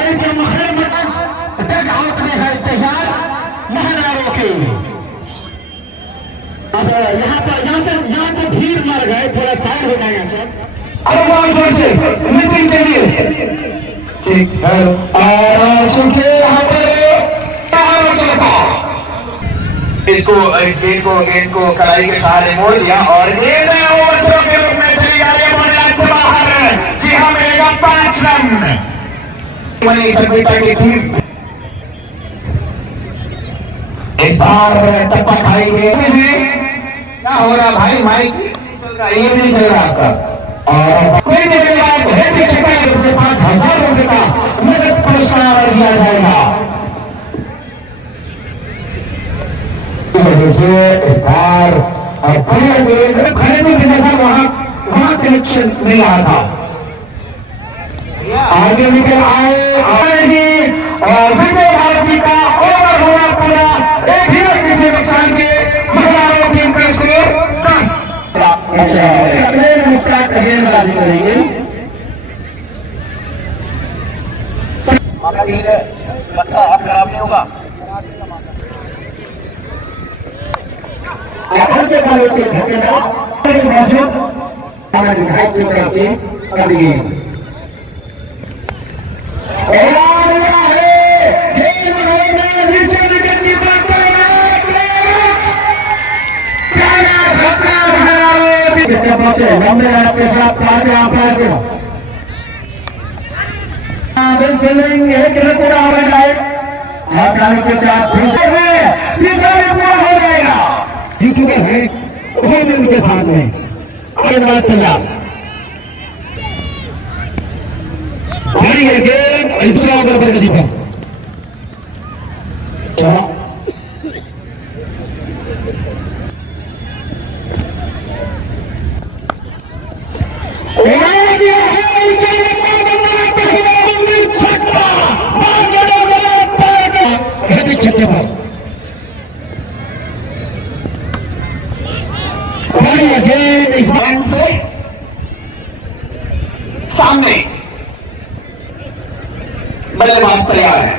भाई के मुखर मटक डग आउट में है तैयार महानारों के। अब यहाँ पे भीड़ मर गए, थोड़ा साइड हो जाए यहाँ से। अब जोर से मीटिंग के लिए ठीक है। और चूंकि यहाँ पर इसको इस गेंद को कलाई के सहारे मोड़ दिया और गेंद ओवरथ्रो के रूप में चली जा रही है मैदान से बाहर। जी हाँ, मिलेगा 5 रन। मनी संगीता की टीम इस बार टप्पा खाई गई। क्या हो रहा भाई, माइक ये भी नहीं चल रहा आपका। और कोई नहीं चक्का की तरफ से 5,000 रुपए का नगद पुरस्कार दिया जाएगा। इस बार खड़े में जैसा वहां कनेक्शन नहीं आ था। आगे निकल आए और विजय भारती का ओवर होना पूरा एक ही रन किसी नुकसान के महिलाओं टीम का स्कोर 10। अच्छा, अगले स्टार्ट गेंदबाजी करेंगे। मतलब खराब नहीं होगा। आधार के बालों से धकेला मौजूद विधायक की तरफ से कर दी गई। लंबे आपके साथ एक रन पूरा हो जाए, आसानी के साथ तीसरा भी पूरा हो जाएगा। यूट्यूबर है वो भी उनके साथ में गेंदबाज तैयार। गेंद दूसरा ओवर पर गति पर चला। छक्के पर अगेन इस बैंड से सामने बल्लेबाज तैयार है।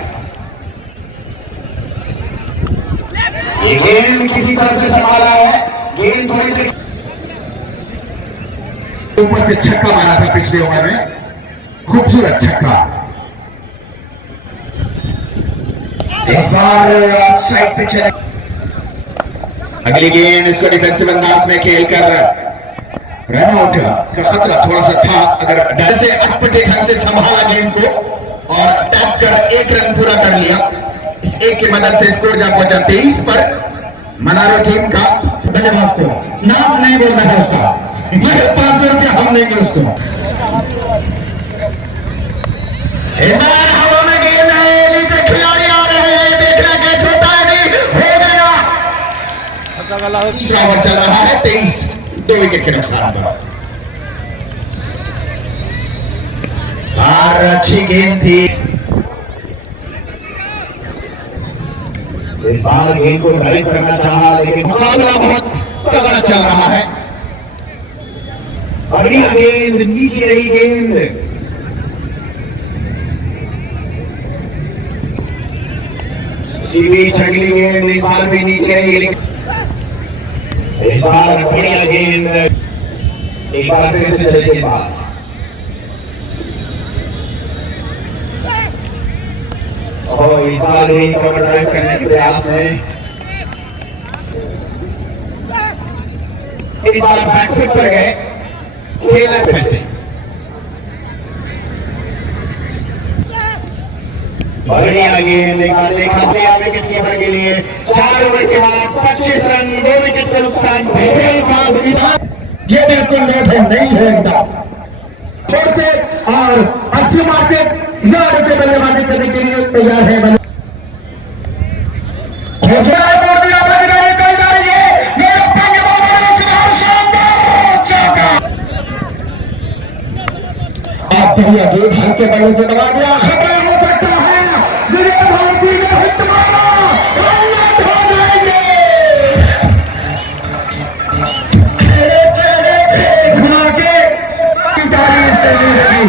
ये गेंद किसी तरह से संभाला है। गेंद थोड़ी देर ऊपर से छक्का मारा था पिछले ओवर में, खूबसूरत छक्का। इस बार साइड पे चले। अगली गेंद इसको डिफेंसिव अंदाज में खेलकर रन आउट का खतरा थोड़ा सा था। अगर डर से अटपटे ढंग से संभाला गेंद को और टैप कर 1 रन पूरा कर लिया। इस एक की मदद से स्कोर जा पहुंचा 23 पर। मनारो टीम का बल्लेबाज को नाम नहीं बोलना है उसका, 500 रुपया हम देंगे उसको। हवा में गेंद है, नीचे खिलाड़ी आ रहे हैं, देखना कैच होता है। नहीं हो गया। तीसरा ओवर चल रहा है, 23 2 विकेट के नुकसान पर। और अच्छी गेंद थी। इस बार गेंद को ड्राइव करना चाहा, लेकिन मुकाबला बहुत तगड़ा चल रहा है। बढ़िया गेंद, नीचे रही गेंद। बीच अगली गेंद इस बार भी नीचे रही। इस बार बढ़िया गेंद, एक बार फिर से चली गेंदबाज। और इस बार भी कवर ड्राइव करने के प्रयास में। इस बार बैकफुट पर गए, खेला फिर से। बढ़िया गेंद, एक बार देखा दिया विकेट कीपर के लिए। 4 ओवर के बाद 25 रन, 2 विकेट का नुकसान। ये बिल्कुल नहीं है एकदम छोड़ से। और 80 मार्केट यार्ड से बल्लेबाजी करने के लिए तैयार है। गेंद हल्के बल्ले से दबा दिया, खतरा हो सकता है। विजय भारती ने हिट मारा, रन आउट हो जाएंगे। घुमा के तारीफ करनी रही।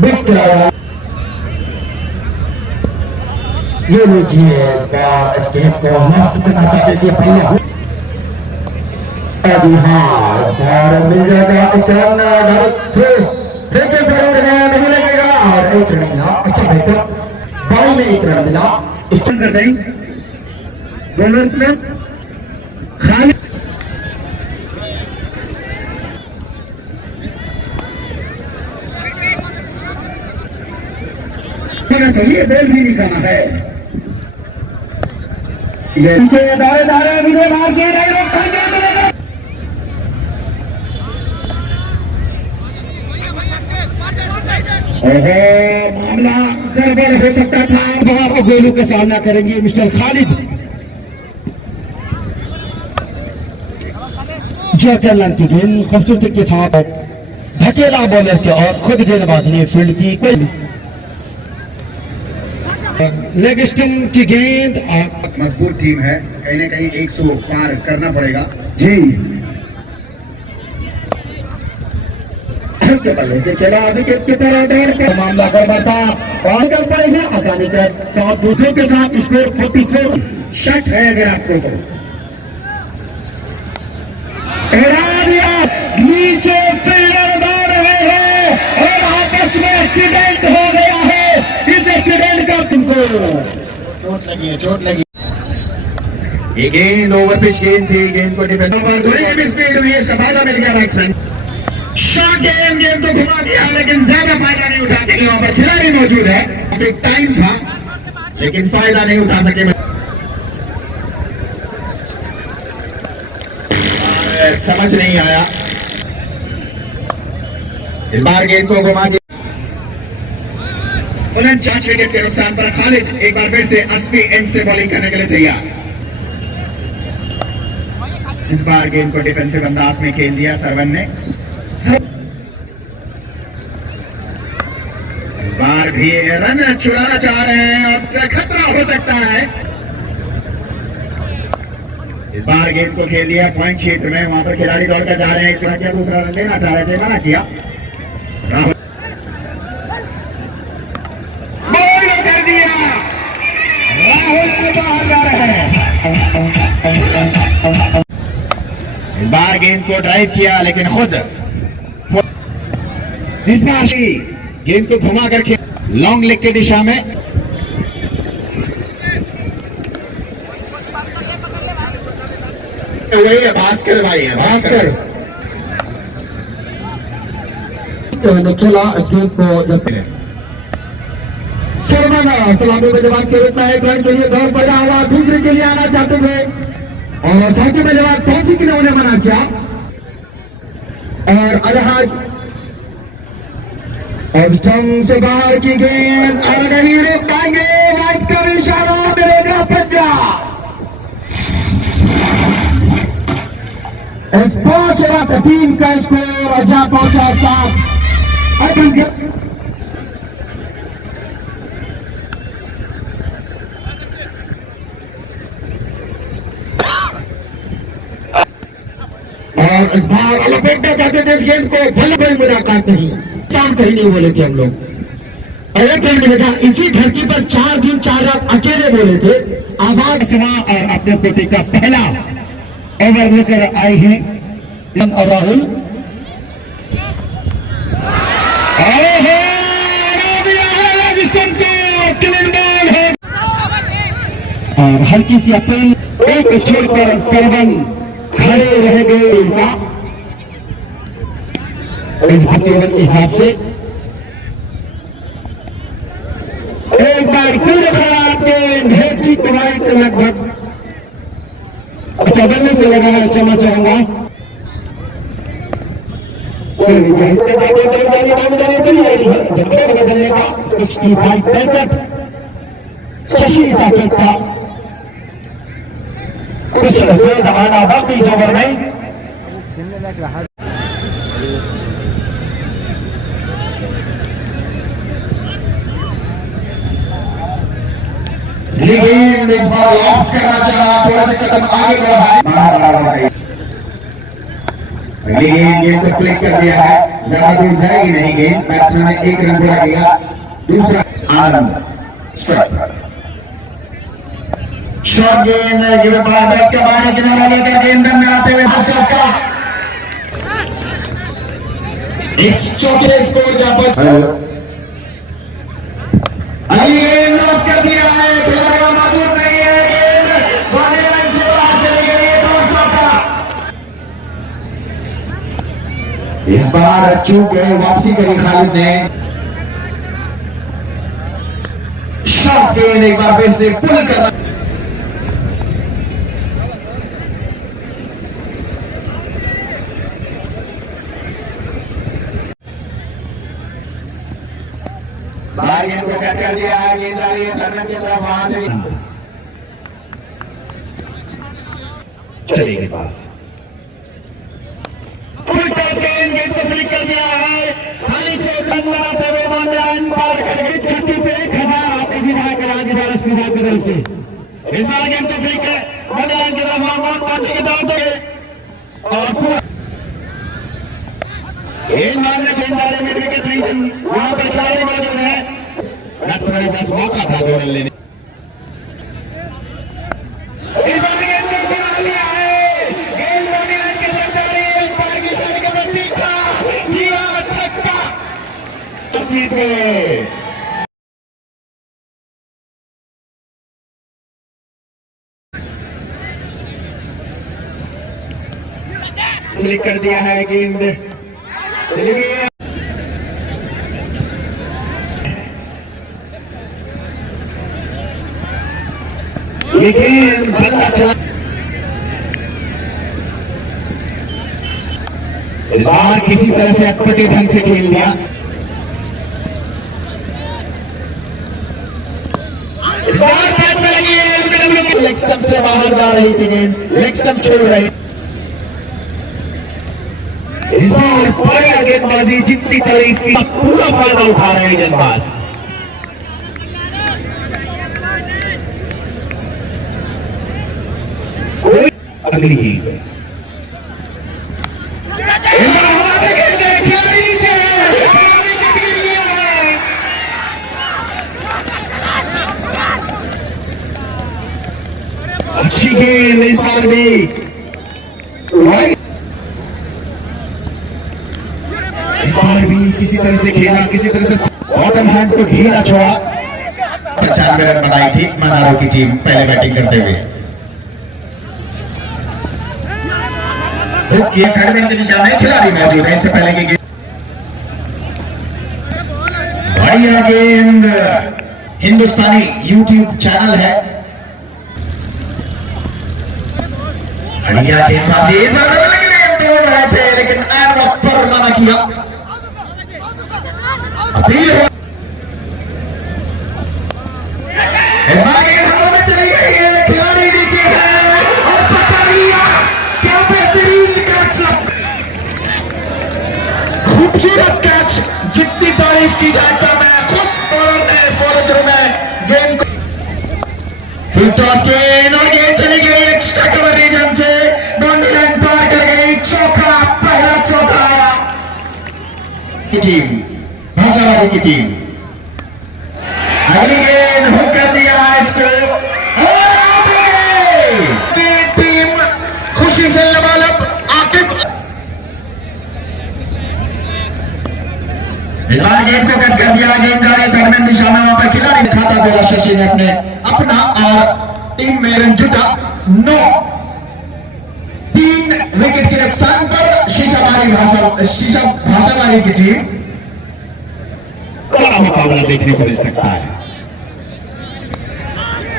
बिग ये लीजिए इस गेम को नष्ट करना चाहते थे पहले। जी हाँ, इस बार मिल जाएगा इकराम डायरेक्ट थ्रू के जरूर नहीं लगेगा और एक रन मिला। अच्छा बेहतर बॉल में एक रन मिला। स्टन कर दें बॉलर्स में खाली चाहिए, बेल भी नहीं खाना है। ये दारे दारे विजय मार के नहीं रोका गया। मामला गड़बड़ हो सकता था। बाहर गोलू का सामना करेंगे मिस्टर खालिद जयकलन की गेंद खूबसूरती के साथ धकेला बॉलर के और खुद गेंदबाज ने फील्ड की कोई लेग स्टंप की गेंद। मजबूत टीम है, कहीं ना कहीं 100 पार करना पड़ेगा जी। के बल्ले से खेला विकेट के पर मामला गड़बड़ था और गल पड़े हैं आसानी के साथ दूसरों के साथ स्कोर 44 शट है। अगर आपको तो नीचे फील्डर दौड़ रहे हैं और आपस में एक्सीडेंट हो गया है। इस एक्सीडेंट का तुमको चोट लगी है, चोट लगी। ये गेंद ओवर पिच गेंद थी, गेंद को डिफेंस स्पीड हुई, इसका फायदा मिल गया बैट्समैन। शॉर्ट गेंद को घुमा दिया लेकिन ज्यादा फायदा नहीं उठा सके। वहां पर खिलाड़ी मौजूद है, एक टाइम था लेकिन फायदा नहीं उठा सके। समझ नहीं आया। इस बार गेंद को घुमा दिया। 49 विकेट के नुकसान पर खालिद एक बार फिर से 80 एंड से बॉलिंग करने के लिए तैयार। इस बार गेंद को डिफेंसिव अंदाज में खेल दिया सरवन ने। इस बार भी रन चुराना चाह रहे हैं और खतरा हो सकता है। इस बार गेंद को खेल दिया पॉइंट क्षेत्र में, वहां पर खिलाड़ी दौड़कर जा रहे हैं। इस तरह किया, दूसरा रन लेना चाह रहे थे, मना किया। राहुल बॉल कर दिया, राहुल बाहर जा रहे हैं। इस बार गेंद को ड्राइव किया लेकिन खुद इस बार गेंद को घुमा कर खेल लॉन्ग लेग की दिशा में। वही है भास्कर भाई है, भास्कर खेला इस गेंद को सरवना सलामी में जवाब के रूप में एक रन के लिए दौड़ पड़ा हुआ, दूसरे के लिए आना चाहते थे और साथी में जवाब तौफीक ने उन्हें मना किया। और अलहाज अब स्टंप से बाहर की गेंद और नहीं रोक पाएंगे। वाइड का इशारा मिलेगा पंजा। स्पोर्ट्स का टीम का स्कोर अजा पहुंचा 7। और इस बार लपेटना चाहते थे इस गेंद को, भले कोई मुलाकात नहीं, शाम कहीं नहीं बोले थे हम लोग। एक रन मिलेगा। इसी धरती पर 4 दिन 4 रात अकेले बोले थे। आवाज सुना और अपने बेटे का पहला ओवर लेकर आए हैं और राहुल और हल्की सी अपील, एक छोड़कर सरवन खड़े रह गए। उनका इस ओवर के हिसाब से एक बार फिर खराब गेंद है, ठीक राइट लगभग। अच्छा बल्ले से लगा है, क्षमा चाहूंगा। बदलने का 65 शशि साकेत का कुछ आना बाकी इस ओवर में। लेकिन इस बार ऑफ करना चाहा, थोड़ा सा कदम आगे बढ़ा है। अगली गेंद को क्लिक कर दिया है। ज्यादा दूर जाएगी नहीं गेंद, बैट्समैन ने एक रन पूरा किया। दूसरा आनंद स्ट्राइक, शॉर्ट गेंद गिवन बाय बैट के बाहर किनारा लेकर गेंद में आते हुए चौका। इस चौके से स्कोर जहां पर अगली गेंद लॉक कर दिया है, खिलाड़ी का मौजूद नहीं है, गेंद बाउंड्री लाइन से बाहर चली गई, दो चौका। इस बार चूक गए, वापसी करी खालिद ने। शॉर्ट गेंद एक बार फिर से पुल करना, गेंद को कट कर दिया है, गेंद जा रही है टर्नर की तरफ, वहां से चलेगी पास, फुल टॉस गेंद को फ्लिक कर दिया है, खाली 6 रन बनाते हुए बाउंड्री लाइन पार कर गई। छुट्टी पे 1000 आपके विधायक राजस्थान एसपी साहब की तरफ से। इस बार गेंद को फ्लिक है बाउंड्री लाइन की तरफ, लॉन्ग पार्टी की तरफ और पूरा गेंदबाज ने गेंद जा रही मिड विकेट रीजन, वहां पर खिलाड़ी मौजूद है, बैट्समैन के पास मौका था 2 रन लेने। इस बार गेंद को घुमा दिया है, गेंद बाउंड्री लाइन की तरफ जा रही है, पार की शॉट के बाद तीसरा जीवा छक्का, जीत गए। फ्लिक कर दिया है, गेंद चली गई है। लेकिन बल्ला चला, इस बार किसी तरह से अटपटे ढंग से खेल दिया। इस बार बैट में लगी है, लेग स्टंप से बाहर जा रही थी गेंद, लेग स्टंप छोड़ रही। इस बार बढ़िया गेंदबाजी, जितनी तारीफ की पूरा फायदा उठा रहे हैं गेंदबाज। अगली गेंद खिलाड़ी नीचे है, विकेट गिर गया है। अच्छी गेंद इस बार भी, इस बार भी किसी तरह से खेला, किसी तरह से बॉटम हैंड को ढीला छोड़ा। 95 रन बनाई थी मनारो की टीम पहले बैटिंग करते हुए। थर्ड मैन के निशान है, खिलाड़ी मौजूद है। इससे पहले की गेंद बढ़िया गेंद, हिंदुस्तानी यूट्यूब चैनल है, बढ़िया गेंदबाजी। इस बार दौड़ रहे थे लेकिन एंड वक्त पर मना किया। अपील हो, इस बार गेंद हवा में चली गई है, खिलाड़ी नीचे है और पकड़ लिया। क्या बेहतरीन कैच, खूबसूरत कैच, जितनी तारीफ की जाए कम है। खुद बॉलर ने फॉलो थ्रू में गेंद को फुल टॉस गेंद और गेंद चली गई एक्स्ट्रा कवर रीजन से, बाउंड्री लाइन पार कर गई। चौका, पहला चौका की टीम, भाषावादी की टीम। अगली गेंद हुक कर दिया है इसको और आउट हो गई टीम, खुशी से लबालब। आकिब इस बार गेंद को कट कर दिया, गेंद जा रही टर्नमेंट दिशा में, वहां पर खिलाड़ी खाता हुआ शशि ने अपना और टीम में रन जुटा 9। 3 विकेट के नुकसान पर शीशाबारी भाषावादी की टीम बड़ा मुकाबला देखने को मिल सकता है।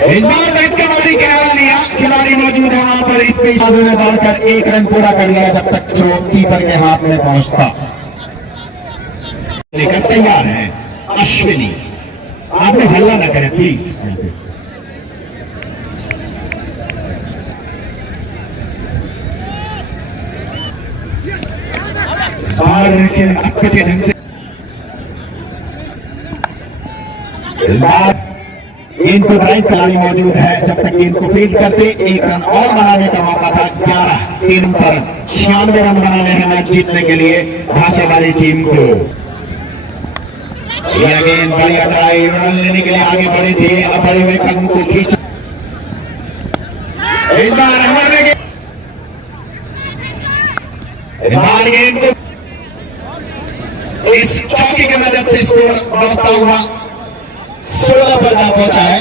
इस बार बैट का बारी किनारा लिया, खिलाड़ी मौजूद है वहां पर, इस पे बाजू ने डालकर 1 रन पूरा कर लिया जब तक जो कीपर के हाथ में पहुंचता। लेकर तैयार है अश्विनी, आप लोग हल्ला ना करें प्लीज। अटपटे ढंग से इस बार गेंद को ड्राइव खिलाड़ी मौजूद है, जब तक गेंद को फीड करते 1 रन और बनाने का मौका था। 11 पर 96 रन बनाने हैं मैच जीतने के लिए भाषा वाली टीम को। यह गेंद बढ़िया ड्राइव, रन लेने के लिए आगे बढ़े थे, अब बड़े हुए कदम को खींच। इस बार हमारे गेंद को इस चौकी की मदद से स्कोर बढ़ता हुआ 16 पर जा पहुंचा है।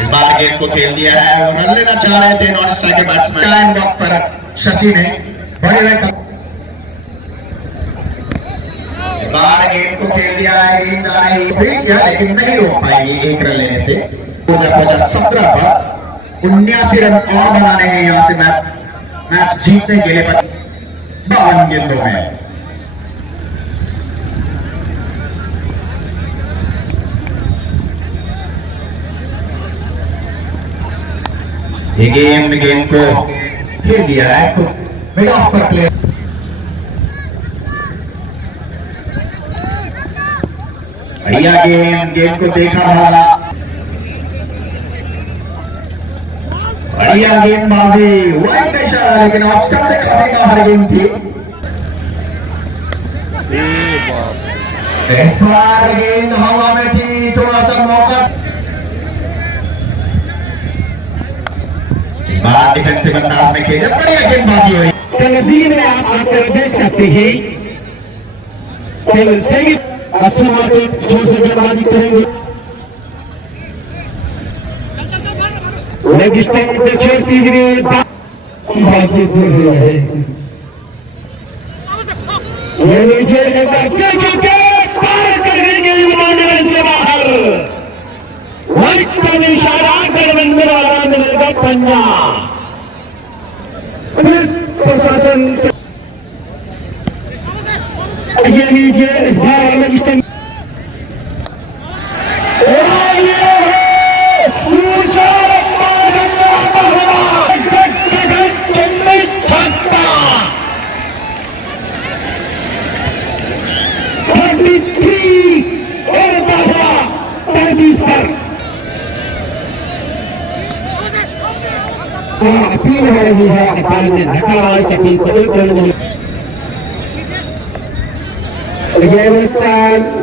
इस बार गेंद को खेल दिया है, रन लेना चाह रहे थे नॉन स्ट्राइक के बैट्समैन। लाइन ब्लॉक पर शशि ने बड़े हुए इस बार गेंद को खेल दिया है, गेंद आ रही लेकिन नहीं रोक पाएगी 1 रन लेने से। 17 पर 79 रन और बनाने हैं यहां से मैच जीतने के लिए 52 गेंदों में। ये गेंद को खेल दिया है मिड ऑफ पर प्लेयर। बढ़िया गेंद को देखा भाला, बढ़िया गेंदबाजी, वाइड का इशारा, लेकिन ऑफ स्टंप से काफी बाहर गेंद थी। इस बार गेंद हवा में थी, थोड़ा सा मौका। इस बार डिफेंसिव अंदाज में खेले, बढ़िया गेंदबाजी हुई। कल दिन में आप आकर देख सकते हैं कल सेमी अस्सी मार्केट जोर से गेंदबाजी करेंगे। लेग स्टंप पे छेड़ती हुई बातचीत हो रही है। ये नीचे एक बार फिर चुके पार कर देंगे मैदान से बाहर। वाइट का इशारा कर बंदर वाला मिलेगा पंजा। पुलिस प्रशासन ये नीचे इस बार लेग स्टंप अपील हो रही है, नेपाल ने नकारा इस अपील को 1 रन मिले।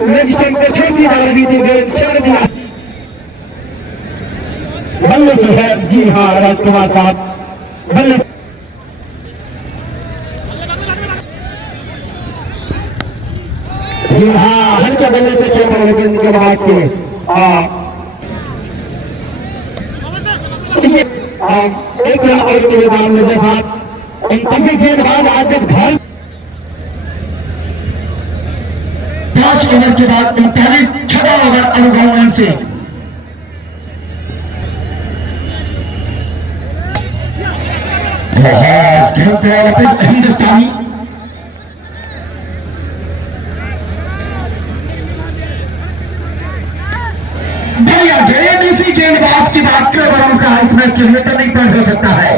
लेग स्टंप पे छोटी जा रही थी, गेंद छेड़ दिया बल्ले से है। जी हाँ राजकुमार साहब, बल्ले जी हाँ हल्के बल्ले से खेल रहे गेंद के बाद के एक रन और के मैदान में साहब इंतजी गेंदबाज आज जब घर 5 ओवर के बाद 39 ओवर अनुगमन से हिंदुस्तानी भैया गेंद इसी गेंदबाज की बात करें बरम का इसमें किलोमीटर नहीं पॉइंट हो सकता है।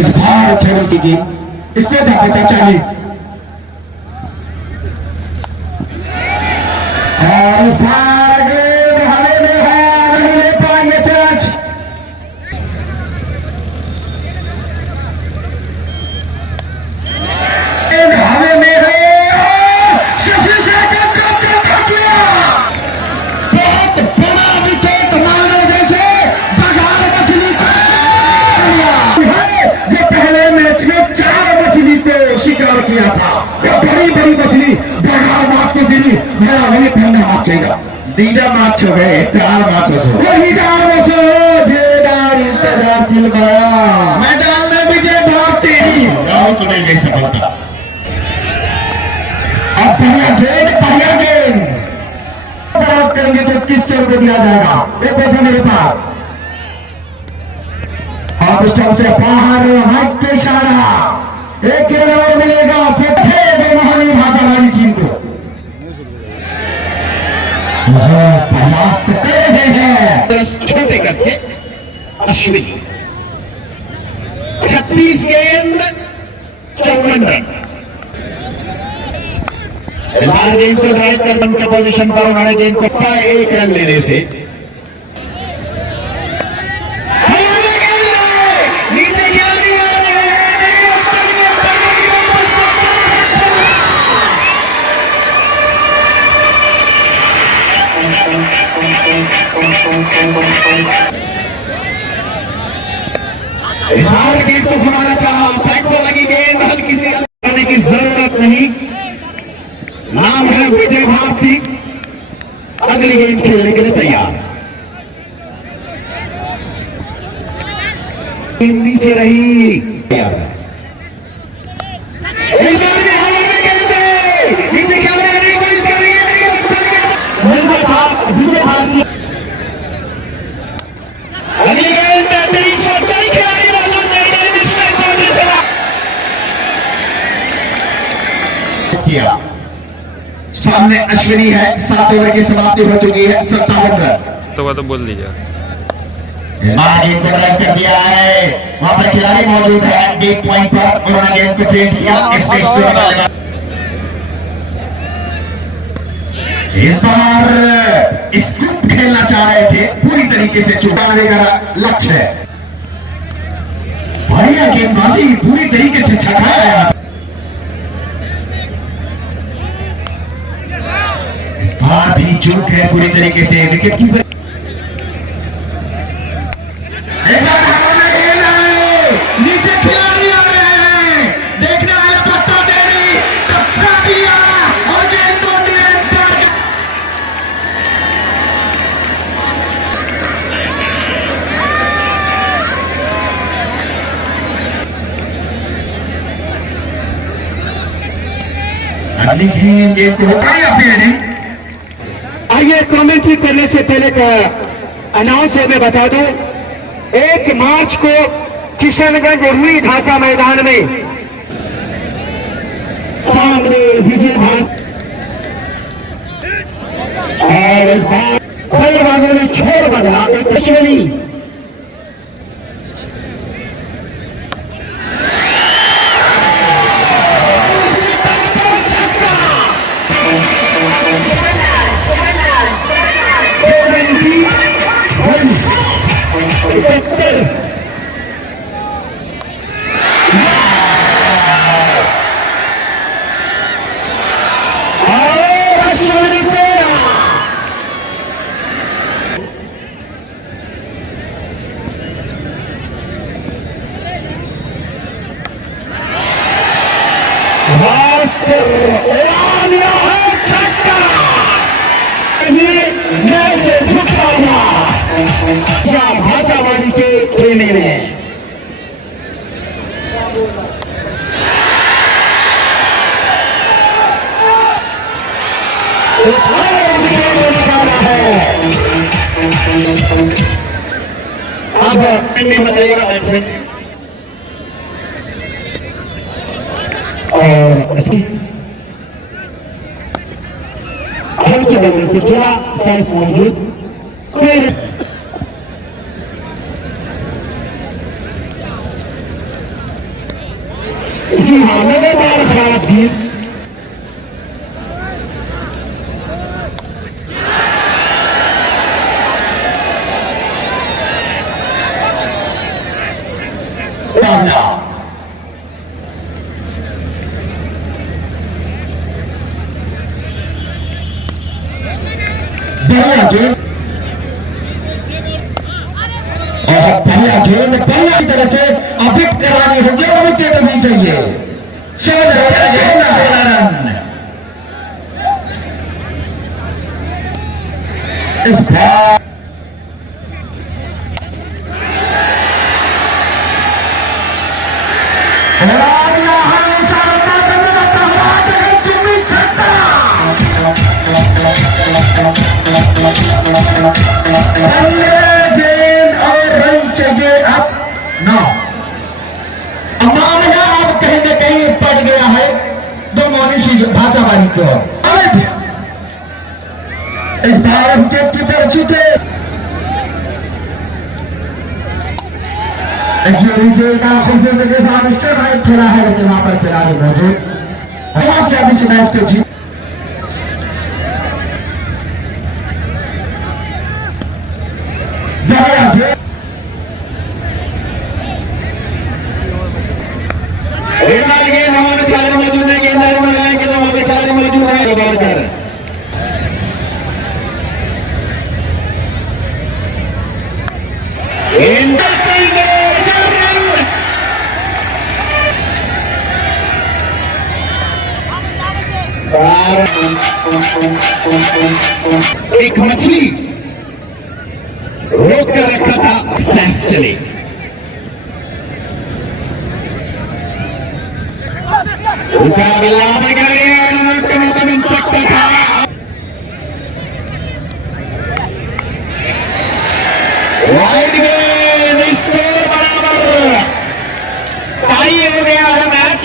इस बार थोड़ी सी गेंद इसको जा बचा 40 और इस बार गेंद हवा में है, नहीं ले पाएंगे कैच। गेंद हवा में है, शशि शेखर का चौका किया। बहुत बड़ा विकेट मारे जैसे बघार मछली है जो पहले मैच में 4 मछली को शिकार किया था। यह बड़ी बड़ी मछली बघार माछ को गिरी। मेरा वही ठंडा माछ चाहिए, 2 मैच हो गए, 4 मैच हो वही मैदान में विजय भारती गाँव तो नहीं गई सफलता। अब बढ़िया गेंद करेंगे तो 2100 रुपये दिया जाएगा। एक पैसा मेरे पास। आप स्टॉप से बाहर हाथ के इशारा 1 खेल और मिलेगा फिर महानी भाषा वाली टीम को। प्रयास तो कर रहे हैं छोटे करके अश्विन। 36 गेंद 54 रन। इस बार गेंद को ड्राइव कर उनके पोजीशन पर उन्होंने गेंद को 1 रन लेने से नीचे खेल दिया। इस बार गेंद को घुमाना चाहा, बैक पर लगी गेंद, हल्की सी करने की जरूरत नहीं। नाम है विजय भारती, अगली गेंद खेलने के लिए तैयार। गेंद नीचे रही, तैयार। इस बार भी हवा में गेंद है, नीचे खेलने की कोशिश कर रही है, विजय भारती। अगली गेंद बेहतरीन शॉट, कई खिलाड़ी मौजूद नहीं, गेंद स्ट्राइक बाउंड्री से किया। सामने अश्विनी है, 7 ओवर की समाप्ति हो चुकी है, 57 रन। तो बोल दीजिए। इस बार गेंद को ड्राइव कर दिया है, वहां पर खिलाड़ी मौजूद है डीप पॉइंट पर, उन्होंने गेंद को फील्ड किया। इस बार स्कूप खेलना चाह रहे थे, पूरी तरीके से चुकाने का लक्ष्य है। बढ़िया गेंदबाजी, पूरी तरीके से छकाया। इस बार भी चूक है पूरी तरीके से, विकेट कीपर। नीचे खिलाड़ी आ रहे हैं, देखने वाले पत्ता देनी, टपका दिया और गेंद को निरंतर। अगली गेंद को बढ़िया फील्डिंग। आइए कमेंट्री करने से पहले का अनाउंसर में बता दूं, 1 मार्च को किशनगंज रुई ढांचा मैदान में सामने विजय भारती और इस बार बल्लेबाजों ने छोड़ बदला अश्विनी। भाषावादी के खेलने में अब बताइएगा वैसे और हल्के बल्ले से खेला, सैफ मौजूद। जी हाँ, लगातार खराब गेंद। बढ़िया गेंद और बढ़िया गेंद, बढ़िया तरह से अभी करानी होगी और विकेट भी चाहिए। 16 रन। इस बार गेंद और रन चाहिए अब 9। अमान है, अब कहीं न कहीं पड़ गया है दो मनीषी भाषावादी की ओर। इस बार विकेट कीपर चुके देखिए नीचे का खूबसूरती के साथ स्ट्रेट राइट खेला है, लेकिन वहां पर खिलाड़ी मौजूद वहां से अभी मैच को जीत खिलाड़ी मौजूद है, गेंदबाजी में लगाएंगे तो वहां पे खिलाड़ी मौजूद है। दौड़कर एक मछली रोक कर रखा था, सैफ चले। मुकाबला का मौका मिल सकता था। वाइड गेंद, स्कोर बराबर, टाई हो गया है मैच।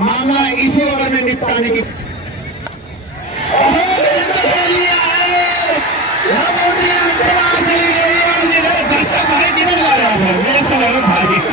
मामला इसी ओवर में निपटाने की दर्शक भाई गिर जा रहा है, मेरे समय भाई